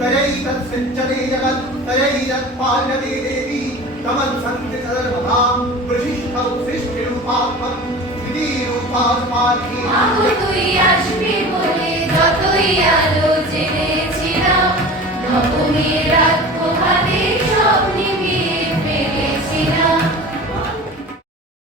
तयै तत्सृज्यते जगत् तयै यत्पाल्यते देवी तमत्सन्ति सर्वदा प्रशिष्टौ सृष्टिरूपात्मक स्थितिरूपात्मार्गी মাগো তুই আসবি বলে যতই আলো জেনেছিলাম নবমীর